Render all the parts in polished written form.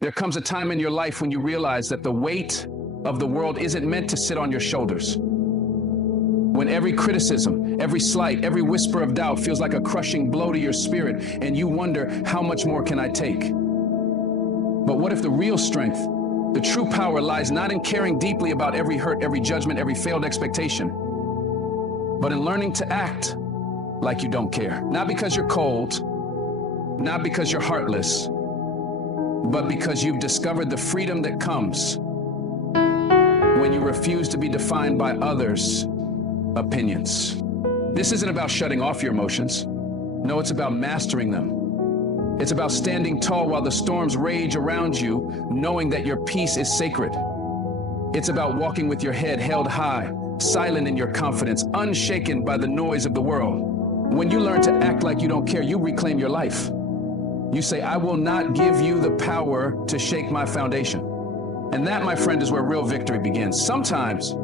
There comes a time in your life when you realize that the weight of the world isn't meant to sit on your shoulders. When every criticism, every slight, every whisper of doubt feels like a crushing blow to your spirit, and you wonder, how much more can I take? But what if the real strength, the true power, lies not in caring deeply about every hurt, every judgment, every failed expectation, but in learning to act like you don't care? Not because you're cold, not because you're heartless, but because you've discovered the freedom that comes when you refuse to be defined by others' opinions. This isn't about shutting off your emotions. No, it's about mastering them. It's about standing tall while the storms rage around you, knowing that your peace is sacred. It's about walking with your head held high, silent in your confidence, unshaken by the noise of the world. When you learn to act like you don't care, you reclaim your life. You say, I will not give you the power to shake my foundation. And that, my friend, is where real victory begins. Sometimes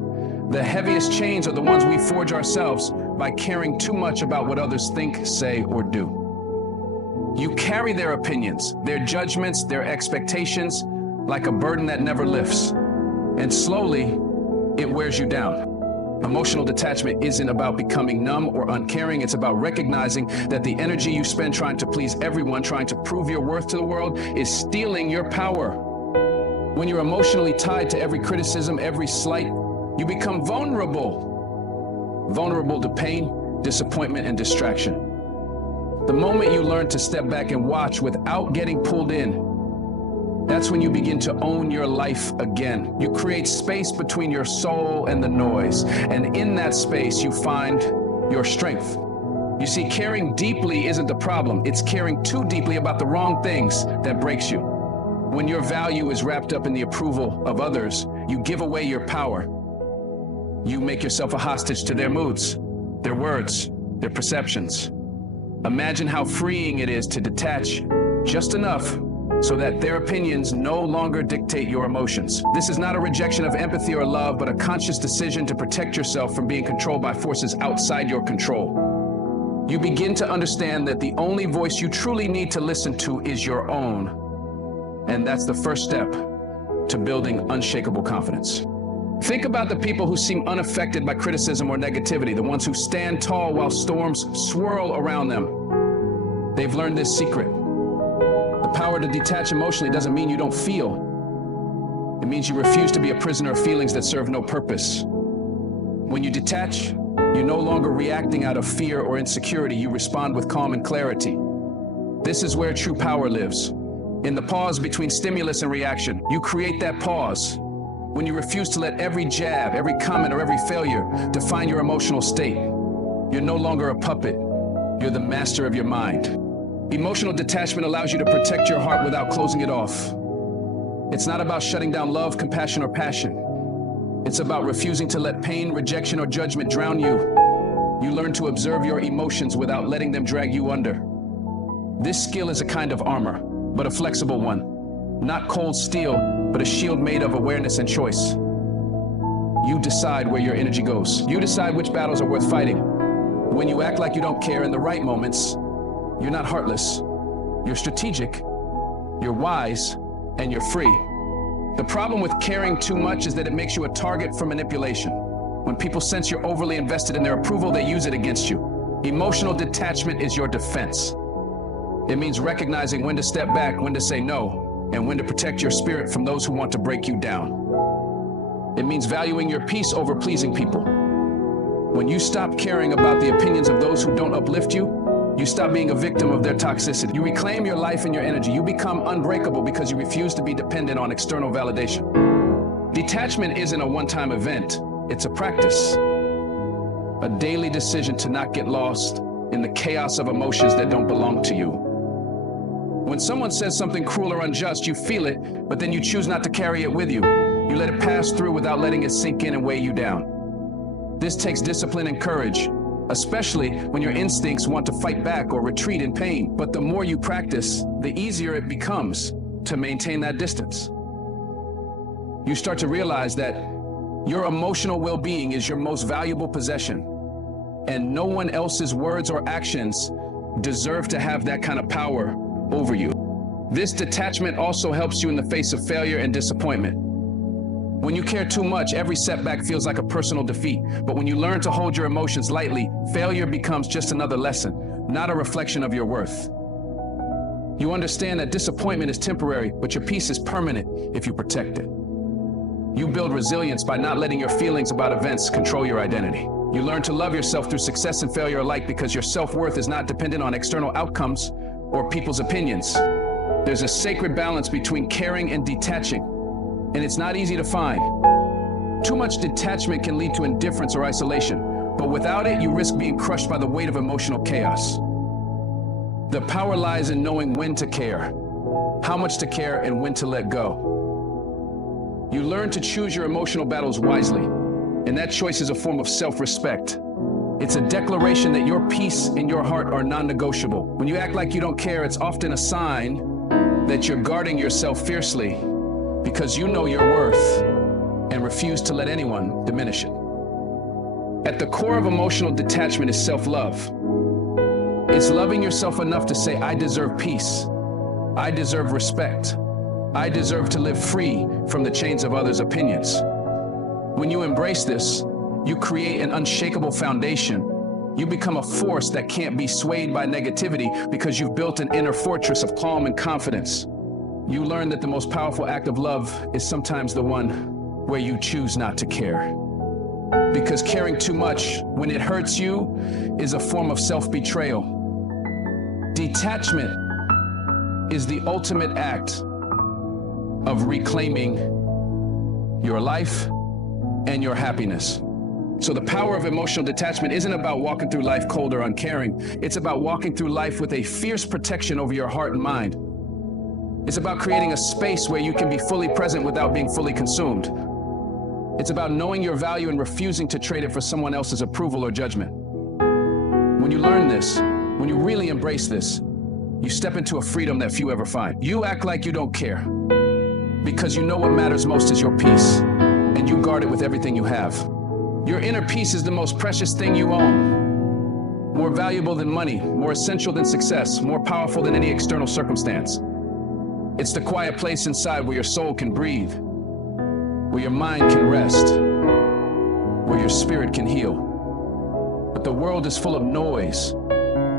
the heaviest chains are the ones we forge ourselves by caring too much about what others think, say, or do. You carry their opinions, their judgments, their expectations like a burden that never lifts. And slowly, it wears you down. Emotional detachment isn't about becoming numb or uncaring. It's about recognizing that the energy you spend trying to please everyone, trying to prove your worth to the world, is stealing your power. When you're emotionally tied to every criticism, every slight, you become vulnerable. Vulnerable to pain, disappointment, and distraction. The moment you learn to step back and watch without getting pulled in, that's when you begin to own your life again. You create space between your soul and the noise. And in that space, you find your strength. You see, caring deeply isn't the problem. It's caring too deeply about the wrong things that breaks you. When your value is wrapped up in the approval of others, you give away your power. You make yourself a hostage to their moods, their words, their perceptions. Imagine how freeing it is to detach just enough so that their opinions no longer dictate your emotions. This is not a rejection of empathy or love, but a conscious decision to protect yourself from being controlled by forces outside your control. You begin to understand that the only voice you truly need to listen to is your own. And that's the first step to building unshakable confidence. Think about the people who seem unaffected by criticism or negativity, the ones who stand tall while storms swirl around them. They've learned this secret. The power to detach emotionally doesn't mean you don't feel. It means you refuse to be a prisoner of feelings that serve no purpose. When you detach, you're no longer reacting out of fear or insecurity. You respond with calm and clarity. This is where true power lives. In the pause between stimulus and reaction, you create that pause. When you refuse to let every jab, every comment, or every failure define your emotional state, you're no longer a puppet. You're the master of your mind. Emotional detachment allows you to protect your heart without closing it off. It's not about shutting down love, compassion, or passion. It's about refusing to let pain, rejection, or judgment drown you. You learn to observe your emotions without letting them drag you under. This skill is a kind of armor, but a flexible one. Not cold steel, but a shield made of awareness and choice. You decide where your energy goes. You decide which battles are worth fighting. When you act like you don't care in the right moments, you're not heartless. You're strategic, you're wise, and you're free. The problem with caring too much is that it makes you a target for manipulation. When people sense you're overly invested in their approval, they use it against you. Emotional detachment is your defense. It means recognizing when to step back, when to say no, and when to protect your spirit from those who want to break you down. It means valuing your peace over pleasing people. When you stop caring about the opinions of those who don't uplift you, you stop being a victim of their toxicity. You reclaim your life and your energy. You become unbreakable because you refuse to be dependent on external validation. Detachment isn't a one-time event. It's a practice. A daily decision to not get lost in the chaos of emotions that don't belong to you. When someone says something cruel or unjust, you feel it, but then you choose not to carry it with you. You let it pass through without letting it sink in and weigh you down. This takes discipline and courage, especially when your instincts want to fight back or retreat in pain. But the more you practice, the easier it becomes to maintain that distance. You start to realize that your emotional well-being is your most valuable possession, and no one else's words or actions deserve to have that kind of power over you. This detachment also helps you in the face of failure and disappointment. When you care too much, every setback feels like a personal defeat. But when you learn to hold your emotions lightly, failure becomes just another lesson, not a reflection of your worth. You understand that disappointment is temporary, but your peace is permanent if you protect it. You build resilience by not letting your feelings about events control your identity. You learn to love yourself through success and failure alike because your self-worth is not dependent on external outcomes or people's opinions. There's a sacred balance between caring and detaching, and it's not easy to find. Too much detachment can lead to indifference or isolation, but without it, you risk being crushed by the weight of emotional chaos. The power lies in knowing when to care, how much to care, and when to let go. You learn to choose your emotional battles wisely, and that choice is a form of self-respect. It's a declaration that your peace and your heart are non-negotiable. When you act like you don't care, it's often a sign that you're guarding yourself fiercely because you know your worth and refuse to let anyone diminish it. At the core of emotional detachment is self-love. It's loving yourself enough to say, I deserve peace. I deserve respect. I deserve to live free from the chains of others' opinions. When you embrace this, you create an unshakable foundation. You become a force that can't be swayed by negativity because you've built an inner fortress of calm and confidence. You learn that the most powerful act of love is sometimes the one where you choose not to care. Because caring too much when it hurts you is a form of self-betrayal. Detachment is the ultimate act of reclaiming your life and your happiness. So the power of emotional detachment isn't about walking through life cold or uncaring. It's about walking through life with a fierce protection over your heart and mind. It's about creating a space where you can be fully present without being fully consumed. It's about knowing your value and refusing to trade it for someone else's approval or judgment. When you learn this, when you really embrace this, you step into a freedom that few ever find. You act like you don't care because you know what matters most is your peace, and you guard it with everything you have. Your inner peace is the most precious thing you own. More valuable than money, more essential than success, more powerful than any external circumstance. It's the quiet place inside where your soul can breathe, where your mind can rest, where your spirit can heal. But the world is full of noise.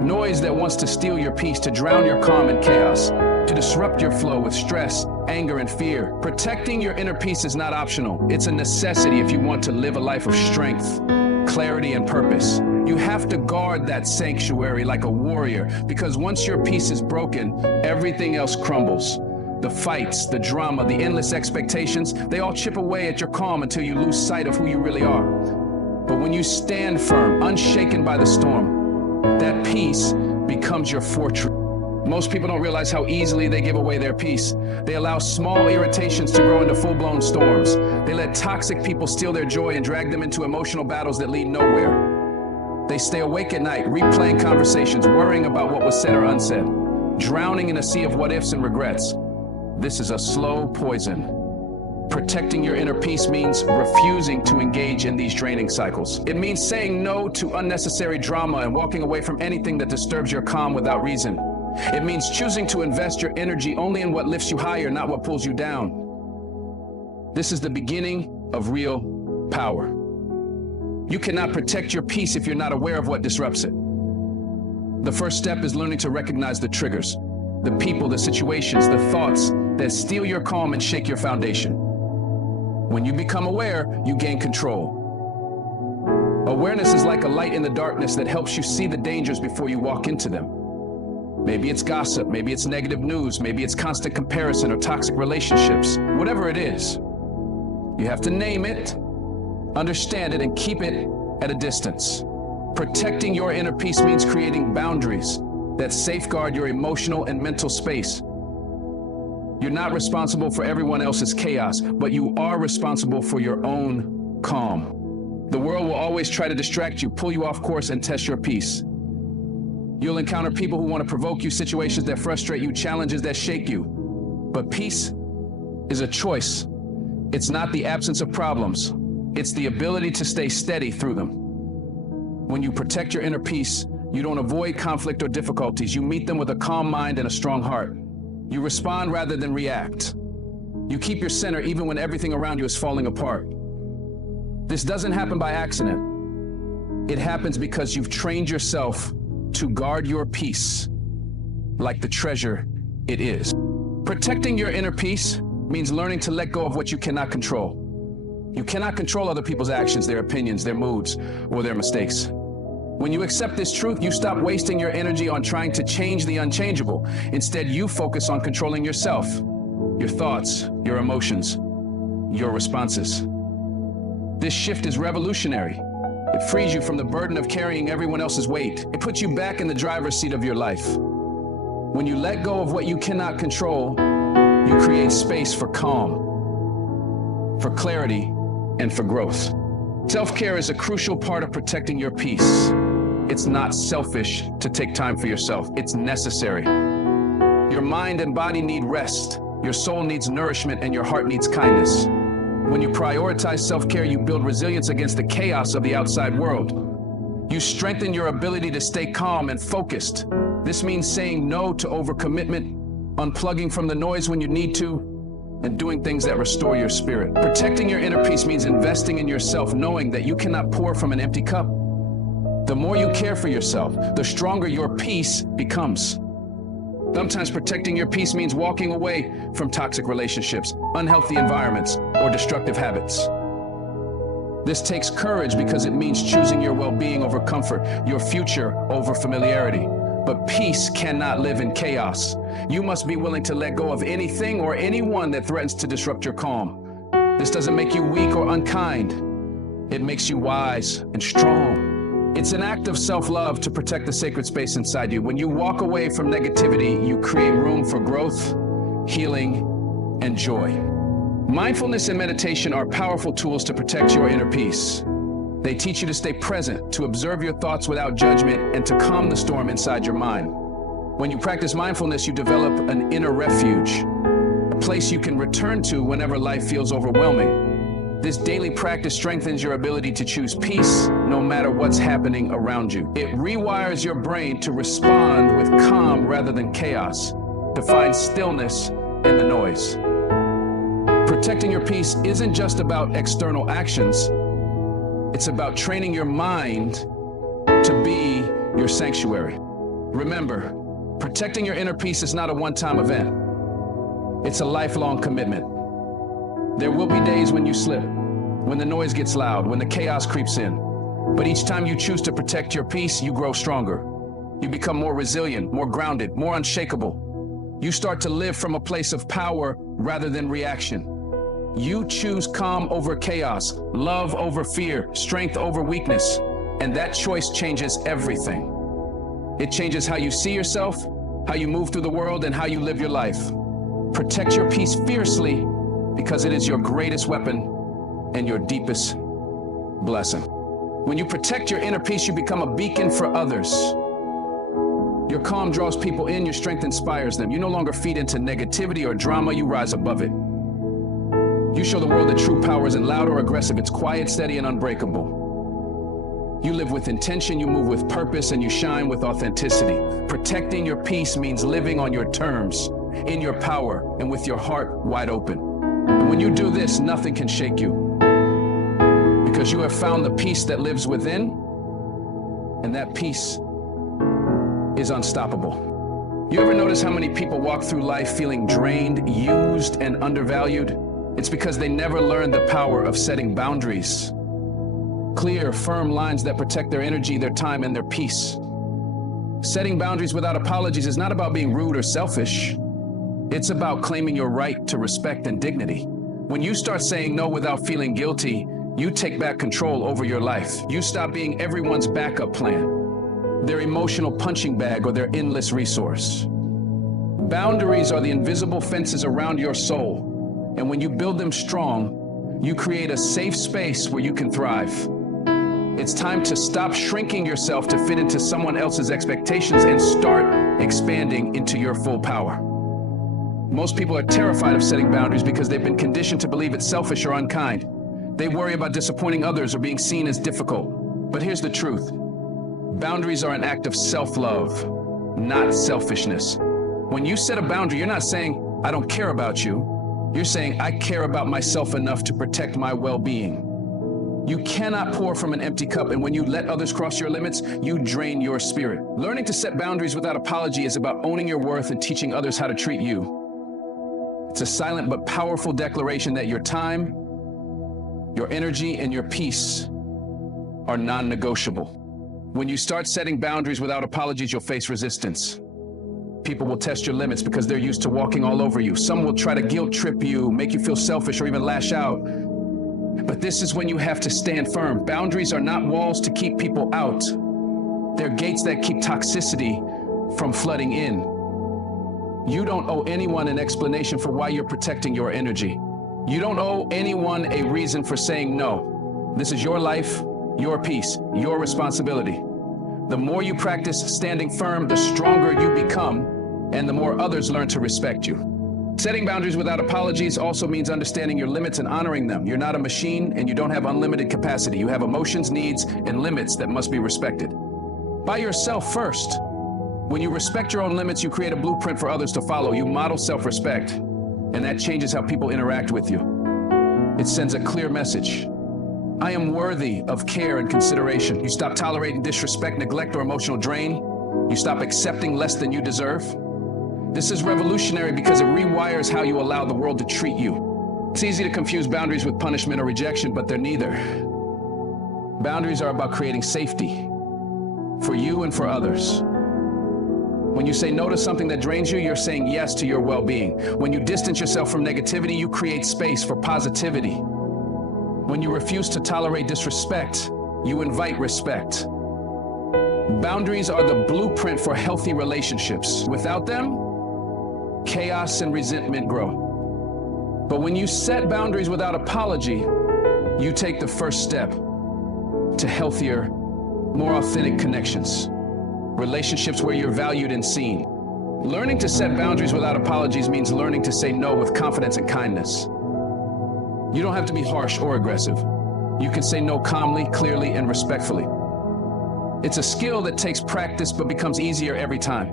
Noise that wants to steal your peace, to drown your calm in chaos, to disrupt your flow with stress, anger, and fear. Protecting your inner peace is not optional. It's a necessity if you want to live a life of strength, clarity, and purpose. You have to guard that sanctuary like a warrior, because once your peace is broken, everything else crumbles. The fights, the drama, the endless expectations, they all chip away at your calm until you lose sight of who you really are. But when you stand firm, unshaken by the storm, that peace becomes your fortress. Most people don't realize how easily they give away their peace. They allow small irritations to grow into full-blown storms. They let toxic people steal their joy and drag them into emotional battles that lead nowhere. They stay awake at night, replaying conversations, worrying about what was said or unsaid, drowning in a sea of what-ifs and regrets. This is a slow poison. Protecting your inner peace means refusing to engage in these draining cycles. It means saying no to unnecessary drama and walking away from anything that disturbs your calm without reason. It means choosing to invest your energy only in what lifts you higher, not what pulls you down. This is the beginning of real power. You cannot protect your peace if you're not aware of what disrupts it. The first step is learning to recognize the triggers, the people, the situations, the thoughts that steal your calm and shake your foundation. When you become aware, you gain control. Awareness is like a light in the darkness that helps you see the dangers before you walk into them. Maybe it's gossip, maybe it's negative news, maybe it's constant comparison or toxic relationships. Whatever it is, you have to name it, understand it, and keep it at a distance. Protecting your inner peace means creating boundaries that safeguard your emotional and mental space. You're not responsible for everyone else's chaos, but you are responsible for your own calm. The world will always try to distract you, pull you off course, and test your peace. You'll encounter people who want to provoke you, situations that frustrate you, challenges that shake you. But peace is a choice. It's not the absence of problems. It's the ability to stay steady through them. When you protect your inner peace, you don't avoid conflict or difficulties. You meet them with a calm mind and a strong heart. You respond rather than react. You keep your center even when everything around you is falling apart. This doesn't happen by accident. It happens because you've trained yourself to guard your peace like the treasure it is. Protecting your inner peace means learning to let go of what you cannot control. You cannot control other people's actions, their opinions, their moods, or their mistakes. When you accept this truth, you stop wasting your energy on trying to change the unchangeable. Instead, you focus on controlling yourself, your thoughts, your emotions, your responses. This shift is revolutionary. It frees you from the burden of carrying everyone else's weight. It puts you back in the driver's seat of your life. When you let go of what you cannot control, you create space for calm, for clarity, and for growth. Self-care is a crucial part of protecting your peace. It's not selfish to take time for yourself. It's necessary. Your mind and body need rest. Your soul needs nourishment, and your heart needs kindness. When you prioritize self-care, you build resilience against the chaos of the outside world. You strengthen your ability to stay calm and focused. This means saying no to overcommitment, unplugging from the noise when you need to, and doing things that restore your spirit. Protecting your inner peace means investing in yourself, knowing that you cannot pour from an empty cup. The more you care for yourself, the stronger your peace becomes. Sometimes protecting your peace means walking away from toxic relationships, unhealthy environments, or destructive habits. This takes courage because it means choosing your well-being over comfort, your future over familiarity. But peace cannot live in chaos. You must be willing to let go of anything or anyone that threatens to disrupt your calm. This doesn't make you weak or unkind. It makes you wise and strong. It's an act of self-love to protect the sacred space inside you. When you walk away from negativity, you create room for growth, healing, and joy. Mindfulness and meditation are powerful tools to protect your inner peace. They teach you to stay present, to observe your thoughts without judgment, and to calm the storm inside your mind. When you practice mindfulness, you develop an inner refuge, a place you can return to whenever life feels overwhelming. This daily practice strengthens your ability to choose peace no matter what's happening around you. It rewires your brain to respond with calm rather than chaos, to find stillness in the noise. Protecting your peace isn't just about external actions. It's about training your mind to be your sanctuary. Remember, protecting your inner peace is not a one-time event. It's a lifelong commitment. There will be days when you slip, when the noise gets loud, when the chaos creeps in. But each time you choose to protect your peace, you grow stronger. You become more resilient, more grounded, more unshakable. You start to live from a place of power rather than reaction. You choose calm over chaos, love over fear, strength over weakness, and that choice changes everything. It changes how you see yourself, how you move through the world, and how you live your life. Protect your peace fiercely because it is your greatest weapon and your deepest blessing. When you protect your inner peace, you become a beacon for others. Your calm draws people in, your strength inspires them. You no longer feed into negativity or drama, you rise above it. You show the world that true power isn't loud or aggressive, it's quiet, steady, and unbreakable. You live with intention, you move with purpose, and you shine with authenticity. Protecting your peace means living on your terms, in your power, and with your heart wide open. And when you do this, nothing can shake you. Because you have found the peace that lives within, and that peace is unstoppable. You ever notice how many people walk through life feeling drained, used, and undervalued? It's because they never learned the power of setting boundaries. Clear, firm lines that protect their energy, their time, and their peace. Setting boundaries without apologies is not about being rude or selfish. It's about claiming your right to respect and dignity. When you start saying no without feeling guilty, you take back control over your life. You stop being everyone's backup plan, their emotional punching bag, or their endless resource. Boundaries are the invisible fences around your soul, and when you build them strong, you create a safe space where you can thrive. It's time to stop shrinking yourself to fit into someone else's expectations and start expanding into your full power. Most people are terrified of setting boundaries because they've been conditioned to believe it's selfish or unkind. They worry about disappointing others or being seen as difficult. But here's the truth. Boundaries are an act of self-love, not selfishness. When you set a boundary, you're not saying, I don't care about you. You're saying, I care about myself enough to protect my well-being. You cannot pour from an empty cup, and when you let others cross your limits, you drain your spirit. Learning to set boundaries without apology is about owning your worth and teaching others how to treat you. It's a silent but powerful declaration that your time, your energy, and your peace are non-negotiable. When you start setting boundaries without apologies, you'll face resistance. People will test your limits because they're used to walking all over you. Some will try to guilt trip you, make you feel selfish, or even lash out. But this is when you have to stand firm. Boundaries are not walls to keep people out. They're gates that keep toxicity from flooding in. You don't owe anyone an explanation for why you're protecting your energy. You don't owe anyone a reason for saying no. This is your life, your peace, your responsibility. The more you practice standing firm, the stronger you become, and the more others learn to respect you. Setting boundaries without apologies also means understanding your limits and honoring them. You're not a machine, and you don't have unlimited capacity. You have emotions, needs, and limits that must be respected. By yourself first. When you respect your own limits, you create a blueprint for others to follow. You model self-respect, and that changes how people interact with you. It sends a clear message. I am worthy of care and consideration. You stop tolerating disrespect, neglect, or emotional drain. You stop accepting less than you deserve. This is revolutionary because it rewires how you allow the world to treat you. It's easy to confuse boundaries with punishment or rejection, but they're neither. Boundaries are about creating safety for you and for others. When you say no to something that drains you, you're saying yes to your well-being. When you distance yourself from negativity, you create space for positivity. When you refuse to tolerate disrespect, you invite respect. Boundaries are the blueprint for healthy relationships. Without them, chaos and resentment grow. But when you set boundaries without apology, you take the first step to healthier, more authentic connections. Relationships where you're valued and seen. Learning to set boundaries without apologies means learning to say no with confidence and kindness. You don't have to be harsh or aggressive. You can say no calmly, clearly, and respectfully. It's a skill that takes practice but becomes easier every time.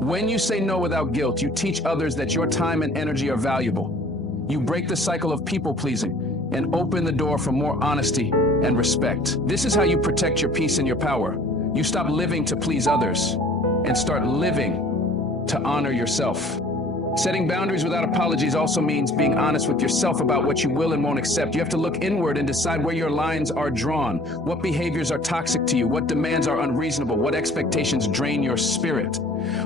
When you say no without guilt, you teach others that your time and energy are valuable. You break the cycle of people-pleasing and open the door for more honesty and respect. This is how you protect your peace and your power. You stop living to please others and start living to honor yourself. Setting boundaries without apologies also means being honest with yourself about what you will and won't accept. You have to look inward and decide where your lines are drawn, what behaviors are toxic to you, what demands are unreasonable, what expectations drain your spirit.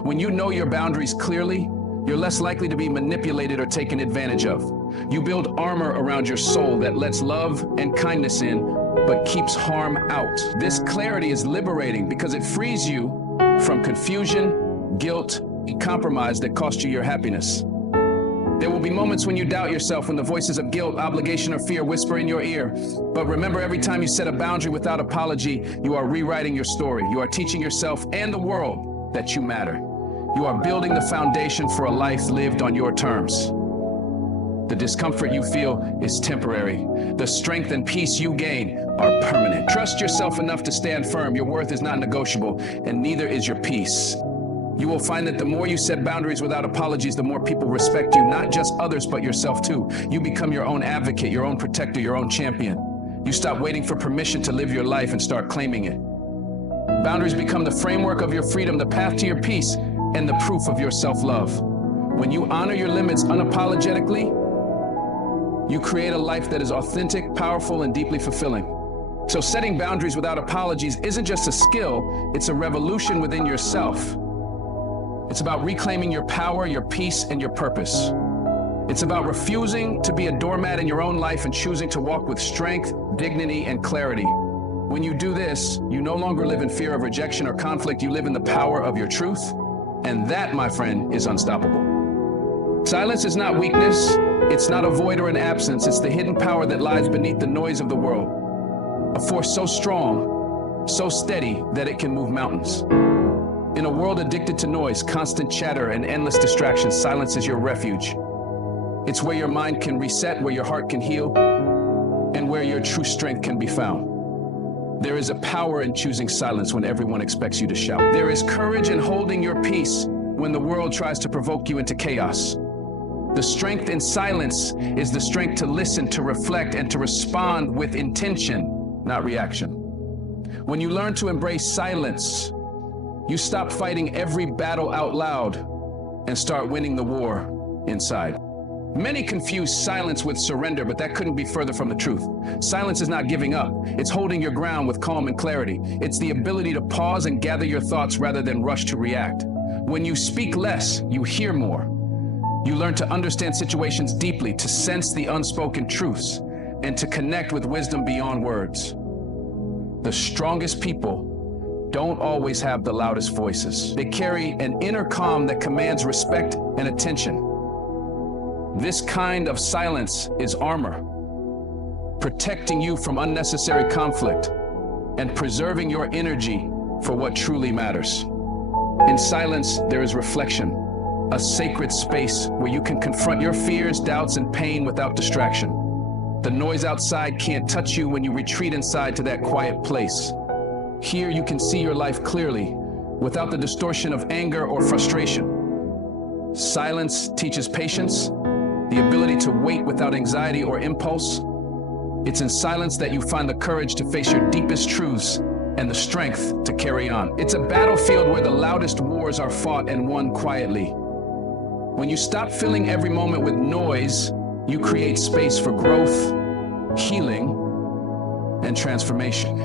When you know your boundaries clearly, you're less likely to be manipulated or taken advantage of. You build armor around your soul that lets love and kindness in, but keeps harm out. This clarity is liberating because it frees you from confusion, guilt, and compromise that cost you your happiness. There will be moments when you doubt yourself, when the voices of guilt, obligation, or fear whisper in your ear. But remember, every time you set a boundary without apology, you are rewriting your story. You are teaching yourself and the world that you matter. You are building the foundation for a life lived on your terms. The discomfort you feel is temporary. The strength and peace you gain are permanent. Trust yourself enough to stand firm. Your worth is not negotiable, and neither is your peace. You will find that the more you set boundaries without apologies, the more people respect you, not just others, but yourself too. You become your own advocate, your own protector, your own champion. You stop waiting for permission to live your life and start claiming it. Boundaries become the framework of your freedom, the path to your peace, and the proof of your self-love. When you honor your limits unapologetically, you create a life that is authentic, powerful, and deeply fulfilling. So setting boundaries without apologies isn't just a skill, it's a revolution within yourself. It's about reclaiming your power, your peace, and your purpose. It's about refusing to be a doormat in your own life and choosing to walk with strength, dignity, and clarity. When you do this, you no longer live in fear of rejection or conflict. You live in the power of your truth. And that, my friend, is unstoppable. Silence is not weakness. It's not a void or an absence. It's the hidden power that lies beneath the noise of the world. A force so strong, so steady, that it can move mountains. In a world addicted to noise, constant chatter, and endless distractions, silence is your refuge. It's where your mind can reset, where your heart can heal, and where your true strength can be found. There is a power in choosing silence when everyone expects you to shout. There is courage in holding your peace when when the world tries to provoke you into chaos. The strength in silence is the strength to listen, to reflect, and to respond with intention, not reaction. When you learn to embrace silence, you stop fighting every battle out loud and start winning the war inside. Many confuse silence with surrender, but that couldn't be further from the truth. Silence is not giving up. It's holding your ground with calm and clarity. It's the ability to pause and gather your thoughts rather than rush to react. When you speak less, you hear more. You learn to understand situations deeply, to sense the unspoken truths, and to connect with wisdom beyond words. The strongest people don't always have the loudest voices. They carry an inner calm that commands respect and attention. This kind of silence is armor, protecting you from unnecessary conflict and preserving your energy for what truly matters. In silence, there is reflection, a sacred space where you can confront your fears, doubts, and pain without distraction. The noise outside can't touch you when you retreat inside to that quiet place. Here you can see your life clearly, without the distortion of anger or frustration. Silence teaches patience, the ability to wait without anxiety or impulse. It's in silence that you find the courage to face your deepest truths and the strength to carry on. It's a battlefield where the loudest wars are fought and won quietly. When you stop filling every moment with noise, you create space for growth, healing, and transformation.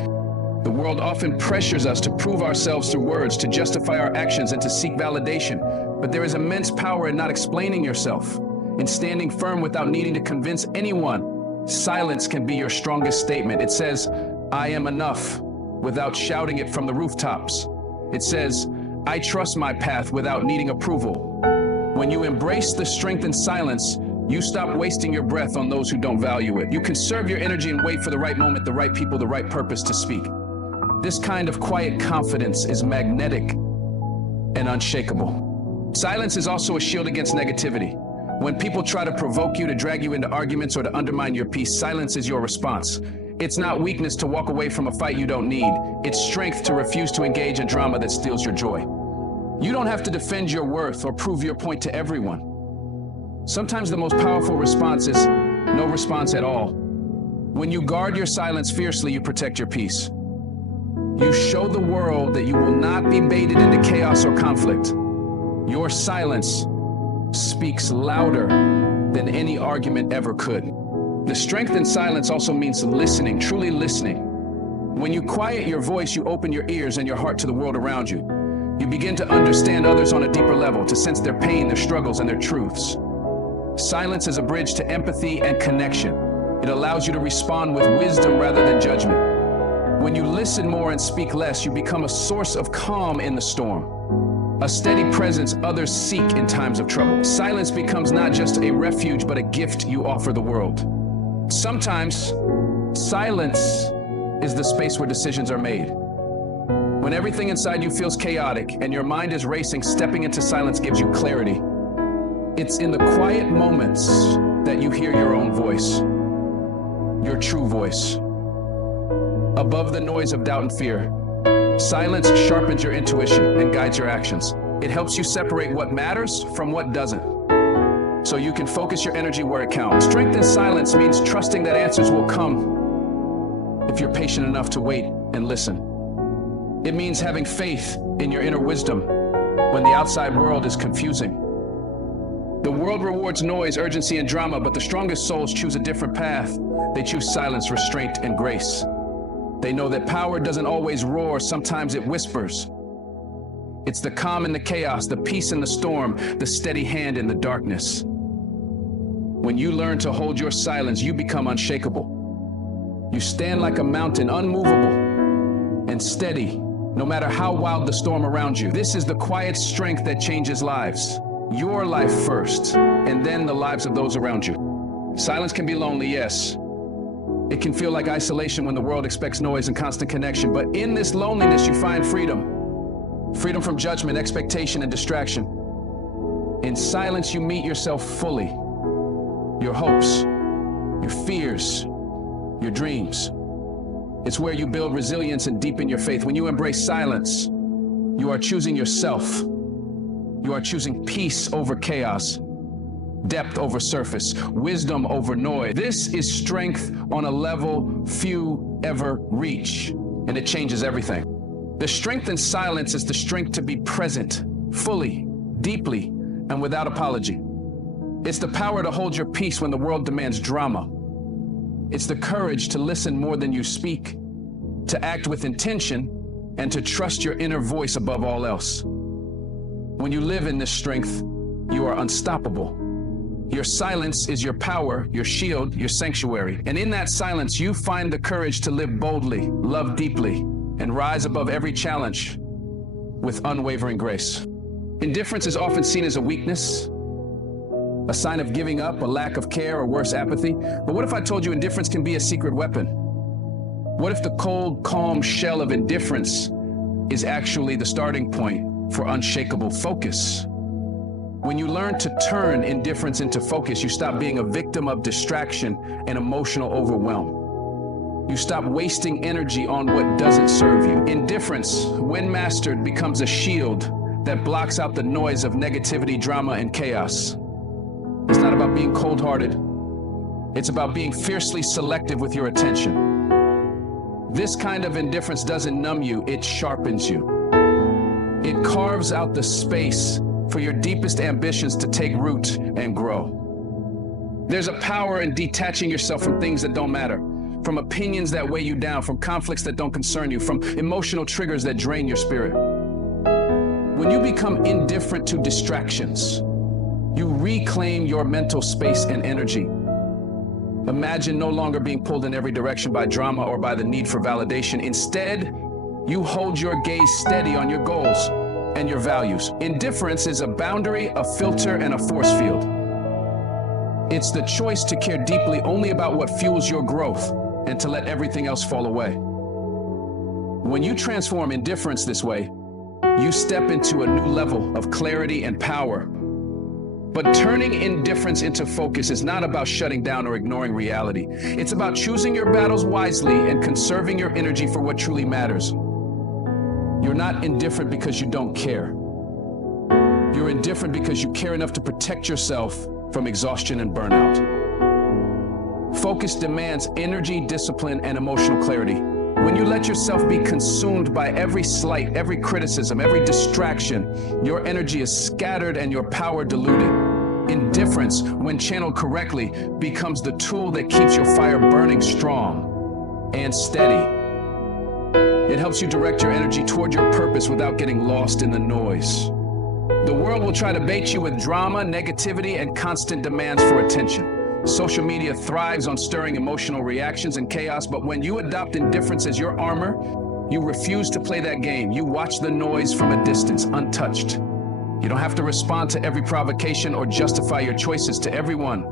The world often pressures us to prove ourselves through words, to justify our actions, and to seek validation. But there is immense power in not explaining yourself, in standing firm without needing to convince anyone. Silence can be your strongest statement. It says, "I am enough," without shouting it from the rooftops. It says, "I trust my path," without needing approval. When you embrace the strength in silence, you stop wasting your breath on those who don't value it. You conserve your energy and wait for the right moment, the right people, the right purpose to speak. This kind of quiet confidence is magnetic and unshakable. Silence is also a shield against negativity. When people try to provoke you, to drag you into arguments, or to undermine your peace, silence is your response. It's not weakness to walk away from a fight you don't need. It's strength to refuse to engage in drama that steals your joy. You don't have to defend your worth or prove your point to everyone. Sometimes the most powerful response is no response at all. When you guard your silence fiercely, you protect your peace. You show the world that you will not be baited into chaos or conflict. Your silence speaks louder than any argument ever could. The strength in silence also means listening, truly listening. When you quiet your voice, you open your ears and your heart to the world around you. You begin to understand others on a deeper level, to sense their pain, their struggles, and their truths. Silence is a bridge to empathy and connection. It allows you to respond with wisdom rather than judgment. When you listen more and speak less, you become a source of calm in the storm, a steady presence others seek in times of trouble. Silence becomes not just a refuge, but a gift you offer the world. Sometimes, silence is the space where decisions are made. When everything inside you feels chaotic and your mind is racing, stepping into silence gives you clarity. It's in the quiet moments that you hear your own voice, your true voice. Above the noise of doubt and fear, silence sharpens your intuition and guides your actions. It helps you separate what matters from what doesn't, so you can focus your energy where it counts. Strength in silence means trusting that answers will come if you're patient enough to wait and listen. It means having faith in your inner wisdom when the outside world is confusing. The world rewards noise, urgency, and drama, but the strongest souls choose a different path. They choose silence, restraint, and grace. They know that power doesn't always roar, sometimes it whispers. It's the calm in the chaos, the peace in the storm, the steady hand in the darkness. When you learn to hold your silence, you become unshakable. You stand like a mountain, unmovable and steady, no matter how wild the storm around you. This is the quiet strength that changes lives. Your life first, and then the lives of those around you. Silence can be lonely, yes. It can feel like isolation when the world expects noise and constant connection, but in this loneliness you find freedom. Freedom from judgment, expectation, and distraction. In silence you meet yourself fully. Your hopes, your fears, your dreams. It's where you build resilience and deepen your faith. When you embrace silence, you are choosing yourself, You are choosing peace over chaos, depth over surface, wisdom over noise. This is strength on a level few ever reach, and it changes everything. The strength in silence is the strength to be present, fully, deeply, and without apology. It's the power to hold your peace when the world demands drama. It's the courage to listen more than you speak, to act with intention, and to trust your inner voice above all else. When you live in this strength, you are unstoppable. Your silence is your power, your shield, your sanctuary. And in that silence, you find the courage to live boldly, love deeply, and rise above every challenge with unwavering grace. Indifference is often seen as a weakness, a sign of giving up, a lack of care, or worse, apathy. But what if I told you indifference can be a secret weapon? What if the cold, calm shell of indifference is actually the starting point for unshakable focus? When you learn to turn indifference into focus, you stop being a victim of distraction and emotional overwhelm. You stop wasting energy on what doesn't serve you. Indifference, when mastered, becomes a shield that blocks out the noise of negativity, drama, and chaos. It's not about being cold-hearted. It's about being fiercely selective with your attention. This kind of indifference doesn't numb you, it sharpens you. It carves out the space for your deepest ambitions to take root and grow. There's a power in detaching yourself from things that don't matter, from opinions that weigh you down, from conflicts that don't concern you, from emotional triggers that drain your spirit. When you become indifferent to distractions, you reclaim your mental space and energy. Imagine no longer being pulled in every direction by drama or by the need for validation. Instead, you hold your gaze steady on your goals and your values. Indifference is a boundary, a filter, and a force field. It's the choice to care deeply only about what fuels your growth and to let everything else fall away. When you transform indifference this way, you step into a new level of clarity and power. But turning indifference into focus is not about shutting down or ignoring reality. It's about choosing your battles wisely and conserving your energy for what truly matters. You're not indifferent because you don't care. You're indifferent because you care enough to protect yourself from exhaustion and burnout. Focus demands energy, discipline, and emotional clarity. When you let yourself be consumed by every slight, every criticism, every distraction, your energy is scattered and your power diluted. Indifference, when channeled correctly, becomes the tool that keeps your fire burning strong and steady. It helps you direct your energy toward your purpose without getting lost in the noise. The world will try to bait you with drama, negativity, and constant demands for attention. Social media thrives on stirring emotional reactions and chaos, but when you adopt indifference as your armor, you refuse to play that game. You watch the noise from a distance, untouched. You don't have to respond to every provocation or justify your choices to everyone.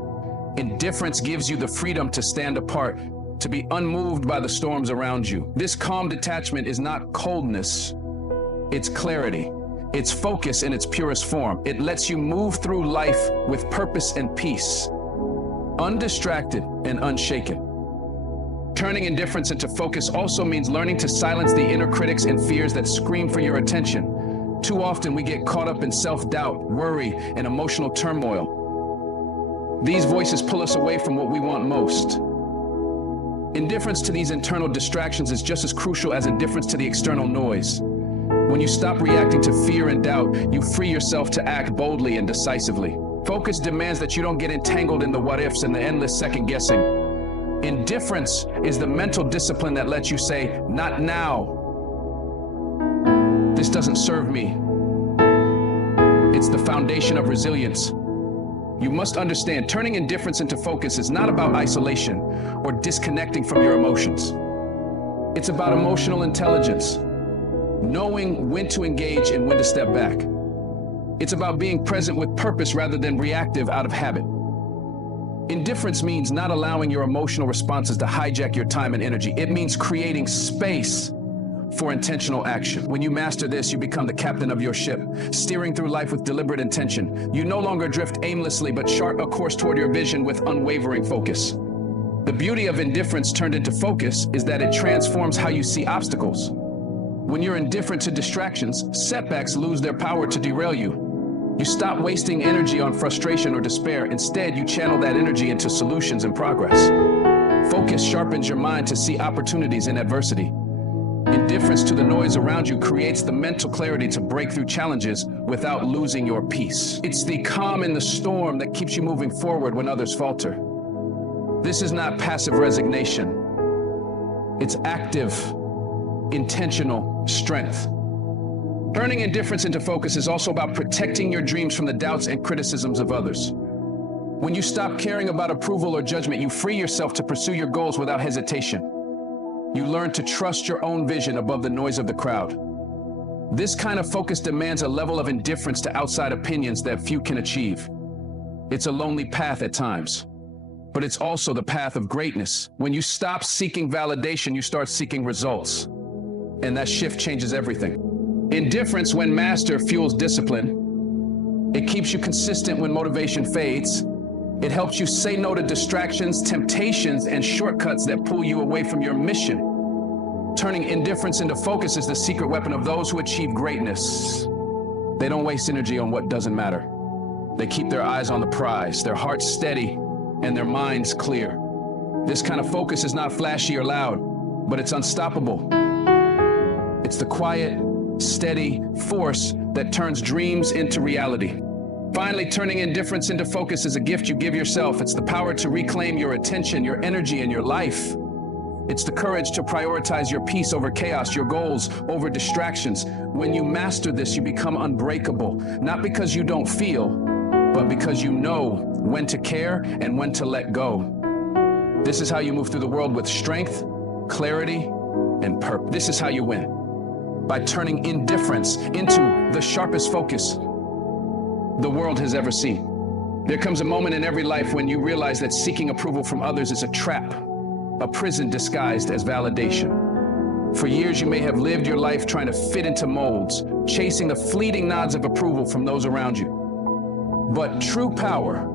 Indifference gives you the freedom to stand apart, to be unmoved by the storms around you. This calm detachment is not coldness, it's clarity. It's focus in its purest form. It lets you move through life with purpose and peace, undistracted and unshaken. Turning indifference into focus also means learning to silence the inner critics and fears that scream for your attention. Too often we get caught up in self-doubt, worry, and emotional turmoil. These voices pull us away from what we want most. Indifference to these internal distractions is just as crucial as indifference to the external noise. When you stop reacting to fear and doubt, you free yourself to act boldly and decisively. Focus demands that you don't get entangled in the what-ifs and the endless second-guessing. Indifference is the mental discipline that lets you say, "Not now. This doesn't serve me." It's the foundation of resilience. You must understand, turning indifference into focus is not about isolation or disconnecting from your emotions. It's about emotional intelligence, knowing when to engage and when to step back. It's about being present with purpose rather than reactive out of habit. Indifference means not allowing your emotional responses to hijack your time and energy. It means creating space for intentional action. When you master this, you become the captain of your ship, steering through life with deliberate intention. You no longer drift aimlessly, but chart a course toward your vision with unwavering focus. The beauty of indifference turned into focus is that it transforms how you see obstacles. When you're indifferent to distractions, setbacks lose their power to derail you. You stop wasting energy on frustration or despair. Instead, you channel that energy into solutions and progress. Focus sharpens your mind to see opportunities in adversity. Indifference to the noise around you creates the mental clarity to break through challenges without losing your peace. It's the calm in the storm that keeps you moving forward when others falter. This is not passive resignation. It's active, intentional strength. Turning indifference into focus is also about protecting your dreams from the doubts and criticisms of others. When you stop caring about approval or judgment, you free yourself to pursue your goals without hesitation. You learn to trust your own vision above the noise of the crowd. This kind of focus demands a level of indifference to outside opinions that few can achieve. It's a lonely path at times, but it's also the path of greatness. When you stop seeking validation, you start seeking results. And that shift changes everything. Indifference, when mastered, fuels discipline. It keeps you consistent when motivation fades. It helps you say no to distractions, temptations, and shortcuts that pull you away from your mission. Turning indifference into focus is the secret weapon of those who achieve greatness. They don't waste energy on what doesn't matter. They keep their eyes on the prize, their hearts steady, and their minds clear. This kind of focus is not flashy or loud, but it's unstoppable. It's the quiet, steady force that turns dreams into reality. Finally, turning indifference into focus is a gift you give yourself. It's the power to reclaim your attention, your energy, and your life. It's the courage to prioritize your peace over chaos, your goals over distractions. When you master this, you become unbreakable, not because you don't feel, but because you know when to care and when to let go. This is how you move through the world with strength, clarity, and purpose. This is how you win. By turning indifference into the sharpest focus the world has ever seen. There comes a moment in every life when you realize that seeking approval from others is a trap, a prison disguised as validation. For years, you may have lived your life trying to fit into molds, chasing the fleeting nods of approval from those around you. But true power,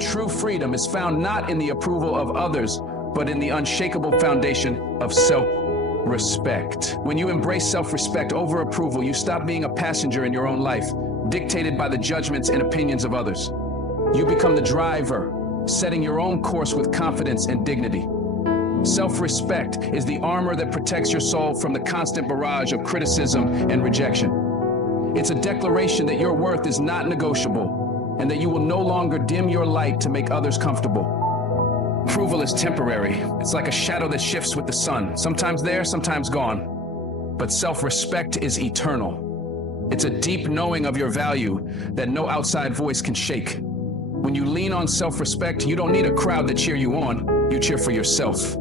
true freedom is found not in the approval of others, but in the unshakable foundation of self-respect. When you embrace self-respect over approval, you stop being a passenger in your own life, dictated by the judgments and opinions of others. You become the driver, setting your own course with confidence and dignity. Self-respect is the armor that protects your soul from the constant barrage of criticism and rejection. It's a declaration that your worth is not negotiable and that you will no longer dim your light to make others comfortable. Approval is temporary. It's like a shadow that shifts with the sun, sometimes there, sometimes gone. But self-respect is eternal. It's a deep knowing of your value that no outside voice can shake. When you lean on self-respect, you don't need a crowd to cheer you on. You cheer for yourself.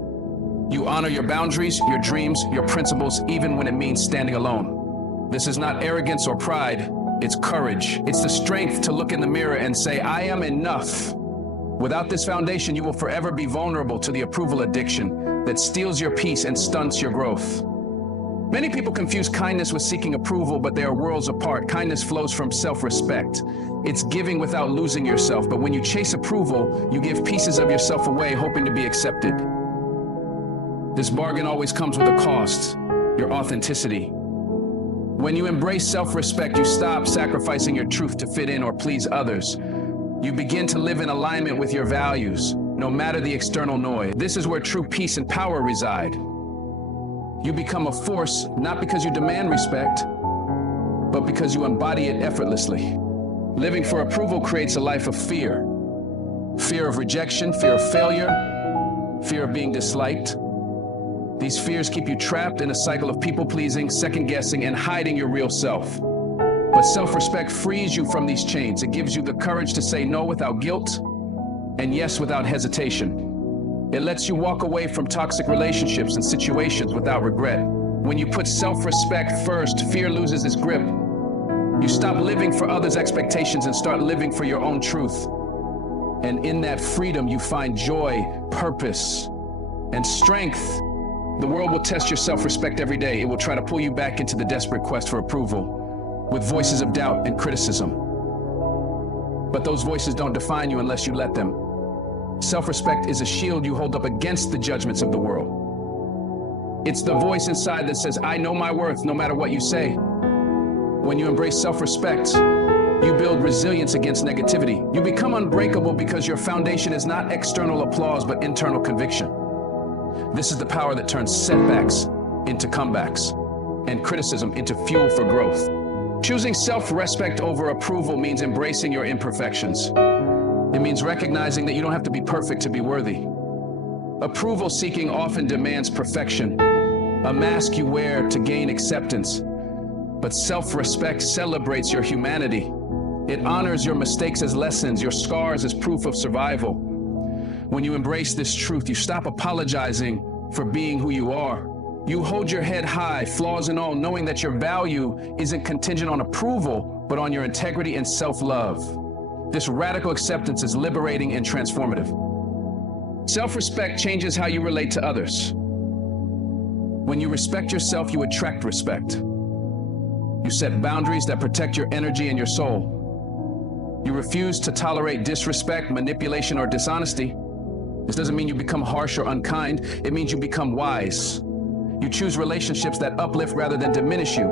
You honor your boundaries, your dreams, your principles, even when it means standing alone. This is not arrogance or pride. It's courage. It's the strength to look in the mirror and say, I am enough. Without this foundation, you will forever be vulnerable to the approval addiction that steals your peace and stunts your growth. Many people confuse kindness with seeking approval, but they are worlds apart. Kindness flows from self-respect. It's giving without losing yourself. But when you chase approval, you give pieces of yourself away, hoping to be accepted. This bargain always comes with a cost, your authenticity. When you embrace self-respect, you stop sacrificing your truth to fit in or please others. You begin to live in alignment with your values, no matter the external noise. This is where true peace and power reside. You become a force, not because you demand respect, but because you embody it effortlessly. Living for approval creates a life of fear. Fear of rejection, fear of failure, fear of being disliked. These fears keep you trapped in a cycle of people-pleasing, second-guessing, and hiding your real self. But self-respect frees you from these chains. It gives you the courage to say no without guilt and yes without hesitation. It lets you walk away from toxic relationships and situations without regret. When you put self-respect first, fear loses its grip. You stop living for others' expectations and start living for your own truth. And in that freedom, you find joy, purpose, and strength. The world will test your self-respect every day. It will try to pull you back into the desperate quest for approval, with voices of doubt and criticism. But those voices don't define you unless you let them. Self-respect is a shield you hold up against the judgments of the world. It's the voice inside that says, I know my worth no matter what you say. When you embrace self-respect, You build resilience against negativity. You become unbreakable because your foundation is not external applause, but internal conviction. This is the power that turns setbacks into comebacks and criticism into fuel for growth. Choosing self-respect over approval means embracing your imperfections. It means recognizing that you don't have to be perfect to be worthy. Approval seeking often demands perfection, a mask you wear to gain acceptance. But self-respect celebrates your humanity. It honors your mistakes as lessons, your scars as proof of survival. When you embrace this truth, you stop apologizing for being who you are. You hold your head high, flaws and all, knowing that your value isn't contingent on approval, but on your integrity and self-love. This radical acceptance is liberating and transformative. Self-respect changes how you relate to others. When you respect yourself, you attract respect. You set boundaries that protect your energy and your soul. You refuse to tolerate disrespect, manipulation, or dishonesty. This doesn't mean you become harsh or unkind. It means you become wise. You choose relationships that uplift rather than diminish you.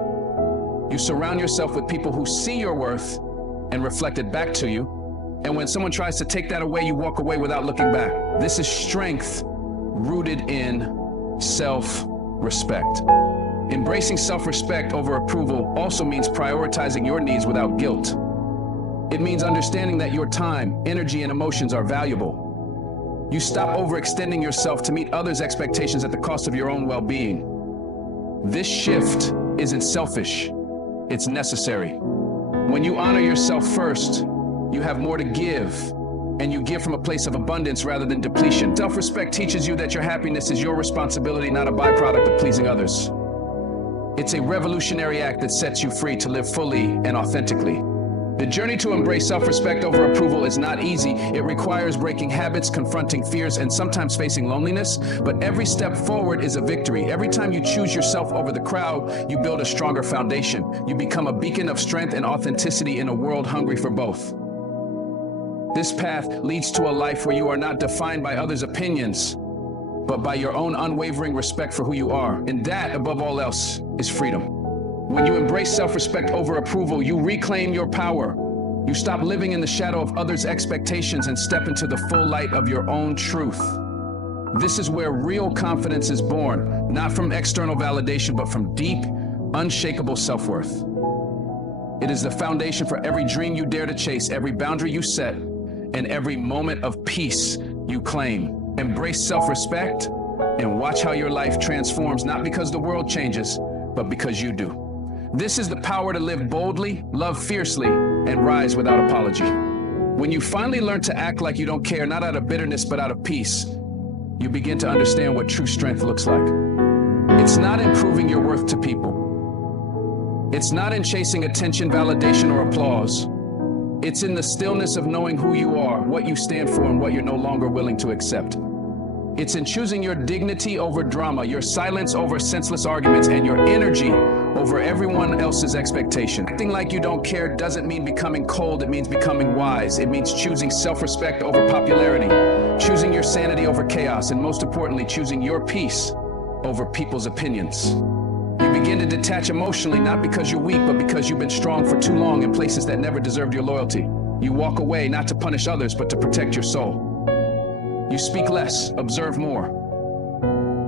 You surround yourself with people who see your worth and reflect it back to you. And when someone tries to take that away, you walk away without looking back. This is strength rooted in self-respect. Embracing self-respect over approval also means prioritizing your needs without guilt. It means understanding that your time, energy, and emotions are valuable. You stop overextending yourself to meet others' expectations at the cost of your own well-being. This shift isn't selfish, it's necessary. When you honor yourself first, you have more to give, and you give from a place of abundance rather than depletion. Self-respect teaches you that your happiness is your responsibility, not a byproduct of pleasing others. It's a revolutionary act that sets you free to live fully and authentically. The journey to embrace self-respect over approval is not easy. It requires breaking habits, confronting fears, and sometimes facing loneliness. But every step forward is a victory. Every time you choose yourself over the crowd, you build a stronger foundation. You become a beacon of strength and authenticity in a world hungry for both. This path leads to a life where you are not defined by others' opinions, but by your own unwavering respect for who you are. And that, above all else, is freedom. When you embrace self-respect over approval, you reclaim your power. You stop living in the shadow of others' expectations and step into the full light of your own truth. This is where real confidence is born, not from external validation, but from deep, unshakable self-worth. It is the foundation for every dream you dare to chase, every boundary you set, and every moment of peace you claim. Embrace self-respect and watch how your life transforms, not because the world changes, but because you do. This is the power to live boldly, love fiercely, and rise without apology. When you finally learn to act like you don't care, not out of bitterness, but out of peace, you begin to understand what true strength looks like. It's not in proving your worth to people. It's not in chasing attention, validation, or applause. It's in the stillness of knowing who you are, what you stand for, and what you're no longer willing to accept. It's in choosing your dignity over drama, your silence over senseless arguments, and your energy over everyone else's expectation. Acting like you don't care doesn't mean becoming cold, it means becoming wise. It means choosing self-respect over popularity, choosing your sanity over chaos, and most importantly, choosing your peace over people's opinions. You begin to detach emotionally, not because you're weak, but because you've been strong for too long in places that never deserved your loyalty. You walk away not to punish others, but to protect your soul. You speak less, observe more,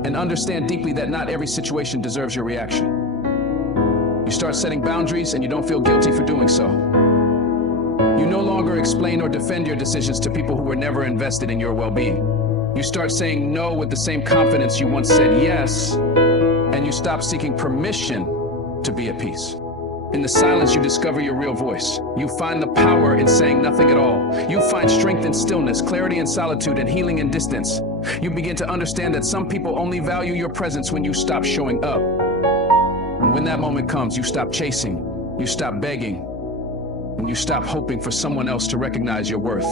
and understand deeply that not every situation deserves your reaction. You start setting boundaries and you don't feel guilty for doing so. You no longer explain or defend your decisions to people who were never invested in your well-being. You start saying no with the same confidence you once said yes, and you stop seeking permission to be at peace. In the silence, you discover your real voice. You find the power in saying nothing at all. You find strength in stillness, clarity in solitude, and healing in distance. You begin to understand that some people only value your presence when you stop showing up. And when that moment comes, you stop chasing, you stop begging, and you stop hoping for someone else to recognize your worth.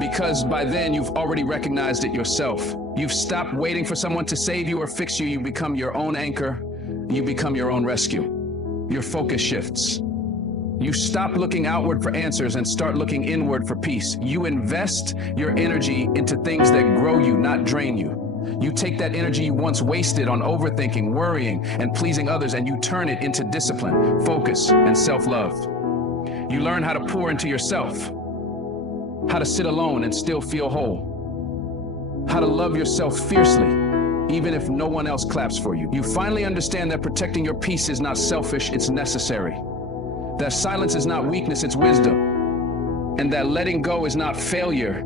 Because by then, you've already recognized it yourself. You've stopped waiting for someone to save you or fix you. You become your own anchor. You become your own rescue. Your focus shifts. You stop looking outward for answers and start looking inward for peace. You invest your energy into things that grow you, not drain you. You take that energy you once wasted on overthinking, worrying, and pleasing others, and you turn it into discipline, focus, and self-love. You learn how to pour into yourself, how to sit alone and still feel whole, how to love yourself fiercely, even if no one else claps for you. You finally understand that protecting your peace is not selfish, it's necessary. That silence is not weakness, it's wisdom. And that letting go is not failure,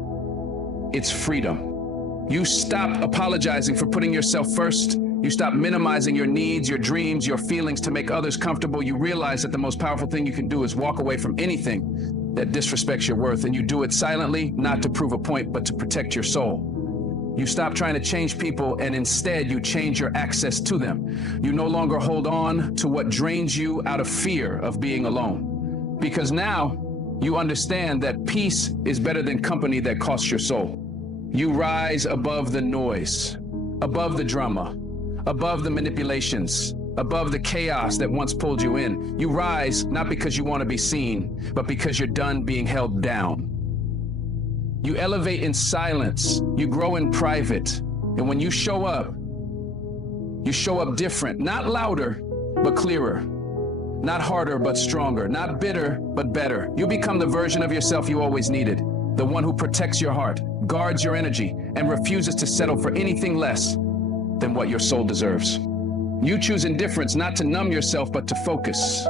it's freedom. You stop apologizing for putting yourself first. You stop minimizing your needs, your dreams, your feelings to make others comfortable. You realize that the most powerful thing you can do is walk away from anything that disrespects your worth. And you do it silently, not to prove a point, but to protect your soul. You stop trying to change people, and instead you change your access to them. You no longer hold on to what drains you out of fear of being alone. Because now you understand that peace is better than company that costs your soul. You rise above the noise, above the drama, above the manipulations, above the chaos that once pulled you in. You rise not because you want to be seen, but because you're done being held down. You elevate in silence, you grow in private, and when you show up different, not louder, but clearer, not harder, but stronger, not bitter, but better. You become the version of yourself you always needed, the one who protects your heart, guards your energy, and refuses to settle for anything less than what your soul deserves. You choose indifference not to numb yourself, but to focus.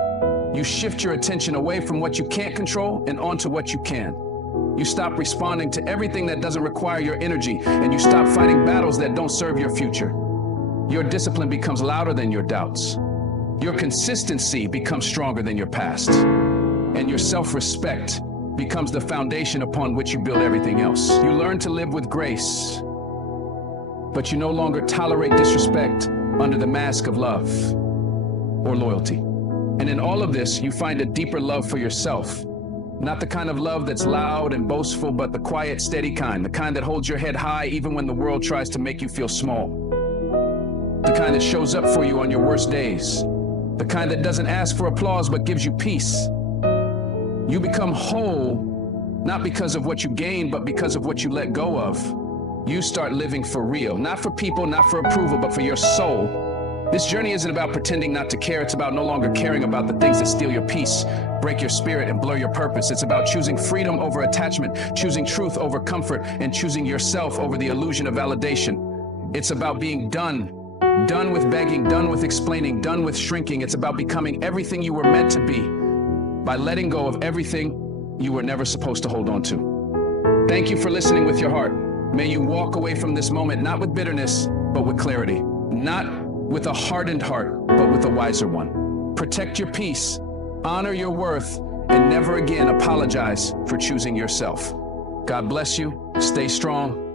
You shift your attention away from what you can't control and onto what you can. You stop responding to everything that doesn't require your energy, and you stop fighting battles that don't serve your future. Your discipline becomes louder than your doubts. Your consistency becomes stronger than your past. And your self-respect becomes the foundation upon which you build everything else. You learn to live with grace, but you no longer tolerate disrespect under the mask of love or loyalty. And in all of this, you find a deeper love for yourself. Not the kind of love that's loud and boastful, but the quiet, steady kind, the kind that holds your head high even when the world tries to make you feel small. The kind that shows up for you on your worst days. The kind that doesn't ask for applause, but gives you peace. You become whole, not because of what you gain, but because of what you let go of. You start living for real, not for people, not for approval, but for your soul. This journey isn't about pretending not to care. It's about no longer caring about the things that steal your peace, break your spirit, and blur your purpose. It's about choosing freedom over attachment, choosing truth over comfort, and choosing yourself over the illusion of validation. It's about being done with begging, done with explaining, done with shrinking. It's about becoming everything you were meant to be by letting go of everything you were never supposed to hold on to. Thank you for listening with your heart. May you walk away from this moment not with bitterness, but with clarity. Not with a hardened heart, but with a wiser one. Protect your peace, honor your worth, and never again apologize for choosing yourself. God bless you, stay strong,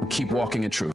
and keep walking in truth.